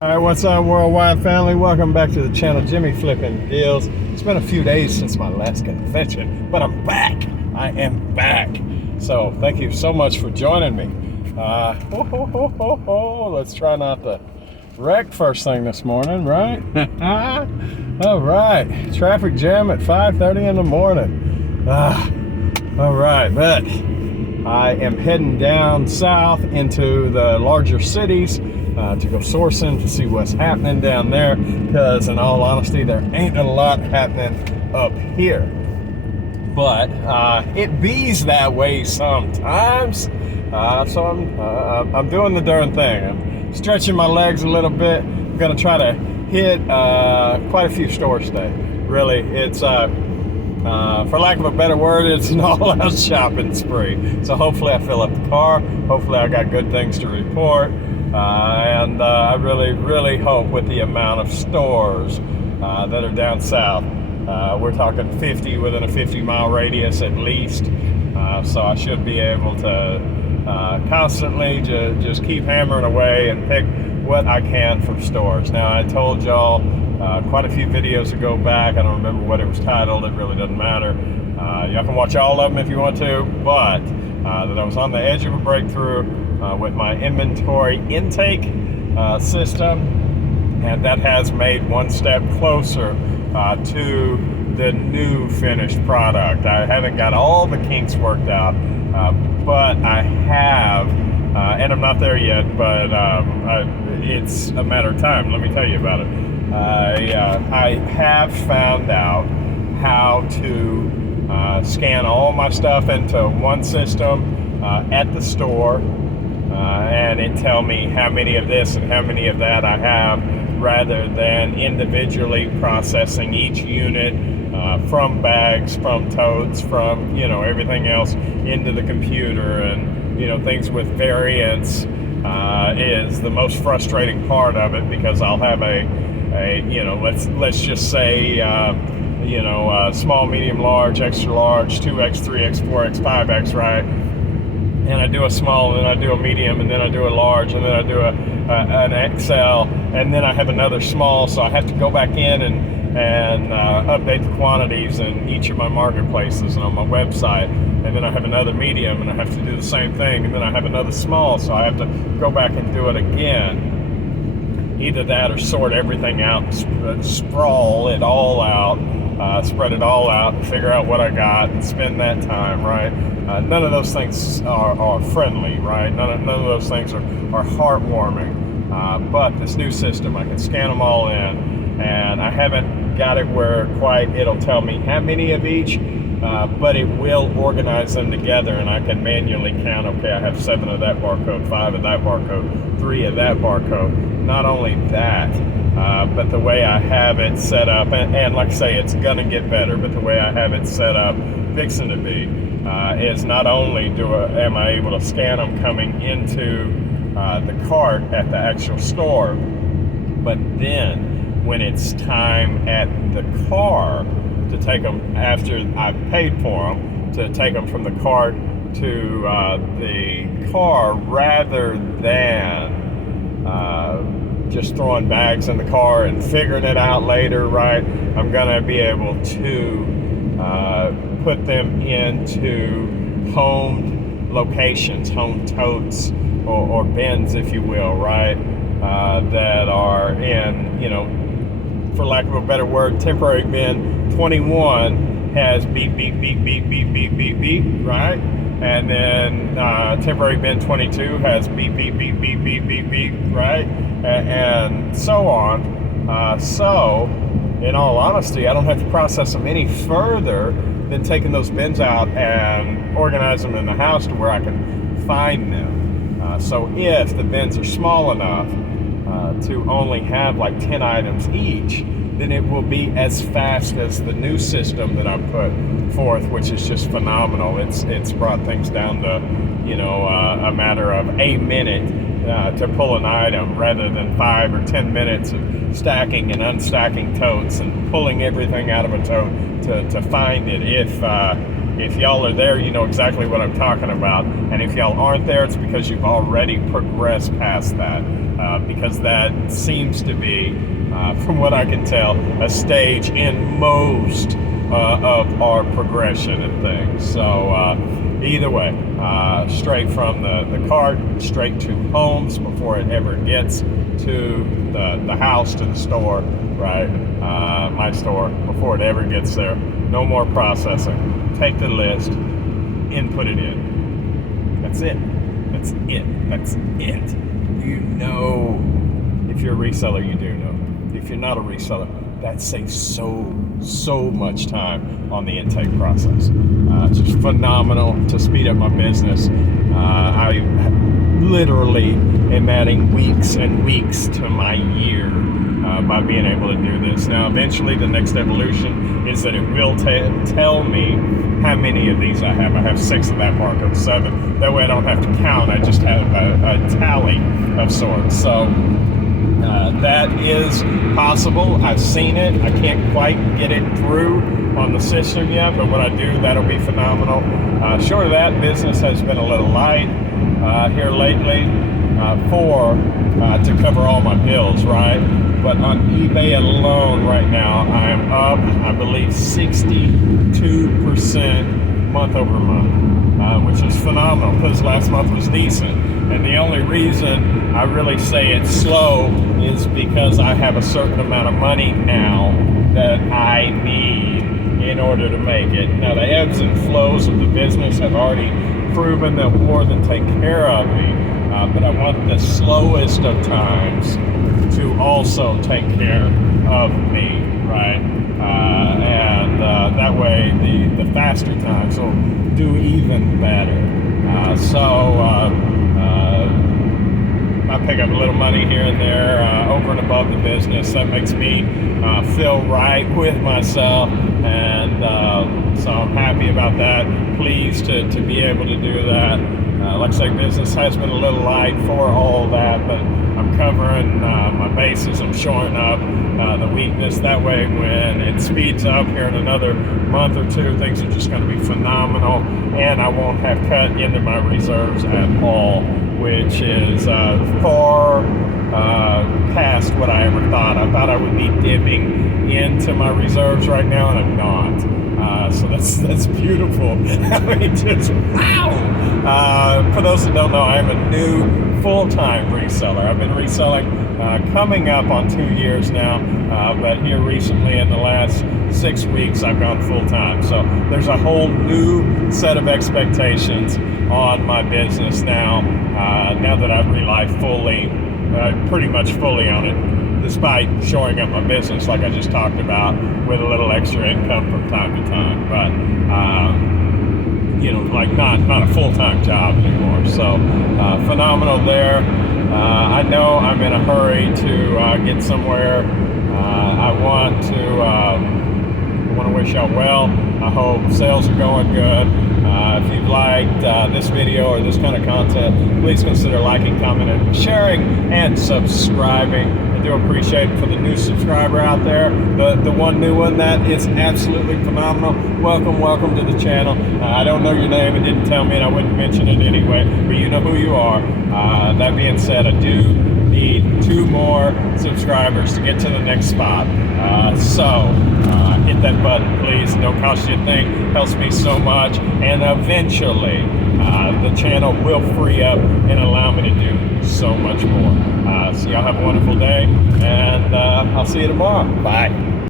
All right, what's up, worldwide family? Welcome back to the channel, Jimmy Flipping Deals. It's been a few days since my last convention, but I'm back. I am back. So thank you so much for joining me. Let's try not to wreck first thing this morning, right? All right, traffic jam at 5:30 in the morning. All right, but I am heading down south into the larger cities to go sourcing to see what's happening down there, because in all honesty there ain't a lot happening up here, but it bees that way sometimes. So I'm doing the darn thing. I'm stretching my legs a little bit. I'm gonna try to hit quite a few stores today. Really, it's for lack of a better word, it's an all-out shopping spree. So hopefully I fill up the car. Hopefully I got good things to report. And I really hope with the amount of stores that are down south, we're talking 50 within a 50-mile radius at least. So I should be able to constantly just keep hammering away and pick what I can from stores. Now, I told y'all quite a few videos ago back, I don't remember what it was titled, it really doesn't matter. Y'all can watch all of them if you want to, but that I was on the edge of a breakthrough with my inventory intake system, and that has made one step closer to the new finished product. I haven't got all the kinks worked out, but I have, and I'm not there yet, but it's a matter of time. Let me tell you about it. I have found out how to scan all my stuff into one system at the store, and it tell me how many of this and how many of that I have, rather than individually processing each unit from bags, from totes, from everything else into the computer. And things with variants is the most frustrating part of it, because I'll have a let's just say small, medium, large, extra large, 2X, 3X, 4X, 5X, right? And I do a small, and then I do a medium, and then I do a large, and then I do an XL, and then I have another small. So I have to go back in and update the quantities in each of my marketplaces and on my website. And then I have another medium, and I have to do the same thing. And then I have another small, so I have to go back and do it again. Either that or sort everything out, sprawl it all out, spread it all out, and figure out what I got, and spend that time, right? None of those things are friendly, right? None of those things are heartwarming. But this new system, I can scan them all in, and I haven't got it where quite it'll tell me how many of each, but it will organize them together, and I can manually count, okay, I have 7 of that barcode, 5 of that barcode, 3 of that barcode. Not only that, but the way I have it set up, and like I say, it's gonna get better, but the way I have it set up, fixing to be, is not only am I able to scan them coming into the cart at the actual store, but then when it's time at the car to take them, after I've paid for them, to take them from the cart to the car, rather than just throwing bags in the car and figuring it out later, right? I'm gonna be able to put them into home locations, home totes, or bins, if you will, right? That are in, for lack of a better word, temporary bin 21 has beep, beep, beep, beep, beep, beep, beep, beep, right? And then temporary bin 22 has beep, beep, beep, beep, beep, beep, beep, right? And so on. So, in all honesty, I don't have to process them any further than taking those bins out and organize them in the house to where I can find them. So if the bins are small enough to only have like 10 items each, then it will be as fast as the new system that I put forth, which is just phenomenal. It's brought things down to, a matter of a minute to pull an item, rather than 5 or 10 minutes of stacking and unstacking totes and pulling everything out of a tote to find it. If If y'all are there, you know exactly what I'm talking about. And if y'all aren't there, it's because you've already progressed past that. Because that seems to be, from what I can tell, a stage in most of our progression and things. So either way, straight from the cart, straight to homes before it ever gets to the house, to the store, right? My store, before it ever gets there. No more processing. Take the list, input it in. That's it. That's it. That's it. You know, if you're a reseller, you do know. If you're not a reseller, that saves so much time on the intake process. It's just phenomenal to speed up my business. I literally am adding weeks and weeks to my year by being able to do this. Now, eventually, the next evolution is that it will tell me how many of these I have. I have 6 of that mark of 7. That way I don't have to count. I just have a tally of sorts. So that is possible. I've seen it. I can't quite get it through on the system yet, but when I do, that'll be phenomenal. Short of that, business has been a little light here lately to cover all my bills, right? But on eBay alone right now, I am up, I believe, 62% month over month, which is phenomenal because last month was decent. And the only reason I really say it's slow is because I have a certain amount of money now that I need in order to make it. Now, the ebbs and flows of the business have already proven that more than take care of me, but I want the slowest of times to also take care of me, right? And that way the faster times will do even better. I pick up a little money here and there over and above the business. That makes me feel right with myself, and so I'm happy about that. Pleased to be able to do that. Like I say, business has been a little light for all that, but I'm covering my bases. I'm shoring up the weakness. That way, when it speeds up here in another month or two, things are just going to be phenomenal, and I won't have cut into my reserves at all, which is far past what I ever thought. I thought I would be dipping into my reserves right now, and I'm not. So that's beautiful. I mean, just wow. For those that don't know, I am a new full-time reseller. I've been reselling coming up on 2 years now, but here recently in the last 6 weeks, I've gone full-time. So there's a whole new set of expectations on my business now, now that I've relied pretty much fully on it, despite shoring up my business like I just talked about, with a little extra income from time to time. But like not a full-time job anymore. So phenomenal there. I know I'm in a hurry to get somewhere. I want to wish y'all well. I hope sales are going good. If you've liked this video or this kind of content, please consider liking, commenting, sharing, and subscribing. I do appreciate it for the new subscriber out there, the one new one. That is absolutely phenomenal. Welcome to the channel. I don't know your name, it didn't tell me, and I wouldn't mention it anyway, but you know who you are. That being said, I do need 2 more subscribers to get to the next spot. So hit that button, please. Don't cost you a thing. Helps me so much. And eventually, the channel will free up and allow me to do so much more. So y'all have a wonderful day, and I'll see you tomorrow. Bye.